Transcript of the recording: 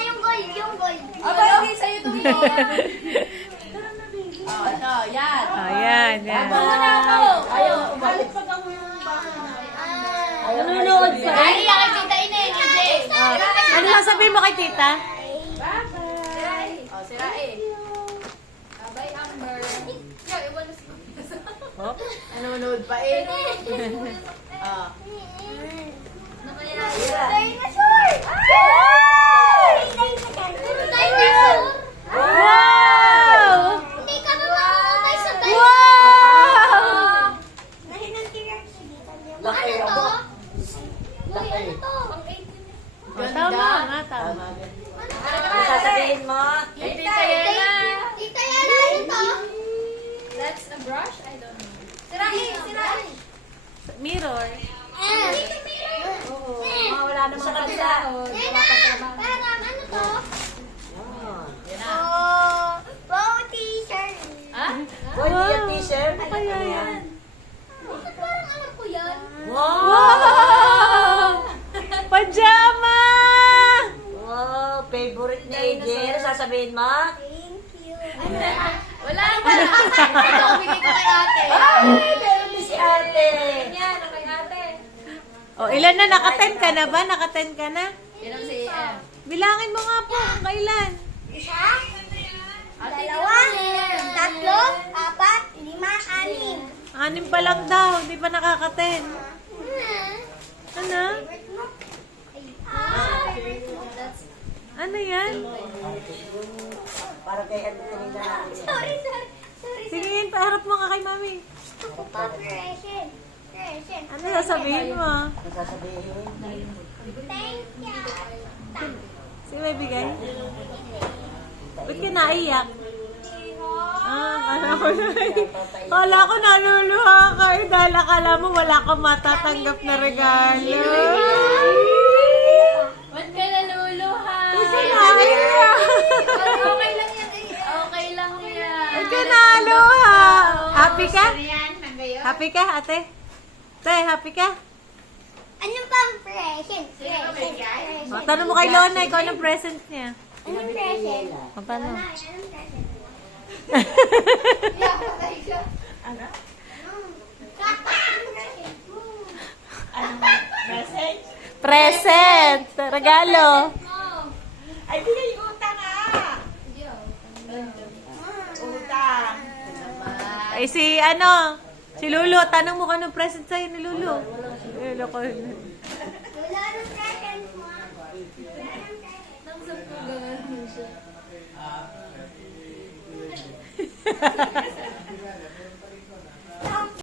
Yung gold, yung gold. Aba, okay, sa'yo itong gold. Oh, ito, yan. Ayan, yan. Ako muna ako. Ayaw, umalit pa kang nanonood pa. Ay, nakikita ini, KJ. Ano sasabihin mo kay tita? Bye-bye. Oh, sira eh. Bye, Amber. Yeah, iwan na si Oh. nanonood pa eh. Oh. Dinosaur! Dinosaur! Wow! Hindi ka ba makakabay sa dinosaur? Wow! Nahinang T-Rex. Laki Ano to? ako. Uy, ano to? Oh, tama nga, tama. Ano sasabihin mo? Hey, Tita Yana. Tita Yana, ano to? That's a brush? I don't know. Sirain, sirain. Mirror. Hindi ka meron. Wala namang Sa kabila. Yana, parang ano to? Yan. Yan na. Oh, wow, t-shirt. Ha? Boy, di yung t-shirt. Ano kaya yan? Bakit parang alam ko yan? Wow! Wow! Pajama! Wow! Favorite ni AJ. Ano sasabihin mo? Thank you. Wala naman. Ito, bigay ko kay ate. Ay! Meron din si ate. Yan, kay ate. O, ilan na? Naka-10 ka na ba? Naka-10 ka na? Yan ang si AM. Bilangin mo nga po kung kailan. Isa, Ate, dalawa, tatlo, apat, lima, anim. 6 pa lang daw, hindi pa nakaka-10. Ano? Ano yan? Para kay ano nila. Sorry, sorry. Sorry, Tingin, paharap mo ka kay mami. Gusto ko pa present. Present. Ano sasabihin mo? Ano sasabihin? Thank you. Sino may bigay? Ba't ka naiyak? Kala ko kala ko naluluha ka eh, dahil akala mo wala kang matatanggap na regalo. ba't ka naluluha? Ba't ka naiyak? Okay lang yan. Okay lang yan. Ba't ka naluha? Happy ka? Happy ka, ate? Te, happy ka? Ano pang present? Present. O, tanong mo kay Lona, ikaw anong present niya? Anong present? O, paano? Anong present? Ano? Present. Present! Regalo! Ay, bigay utang ah! Utang! Ay, si ano? Si Lulu, tanong mo kung anong present sa'yo ni Lulu. Lulu ko. Wala nang present mo. Wala nang present.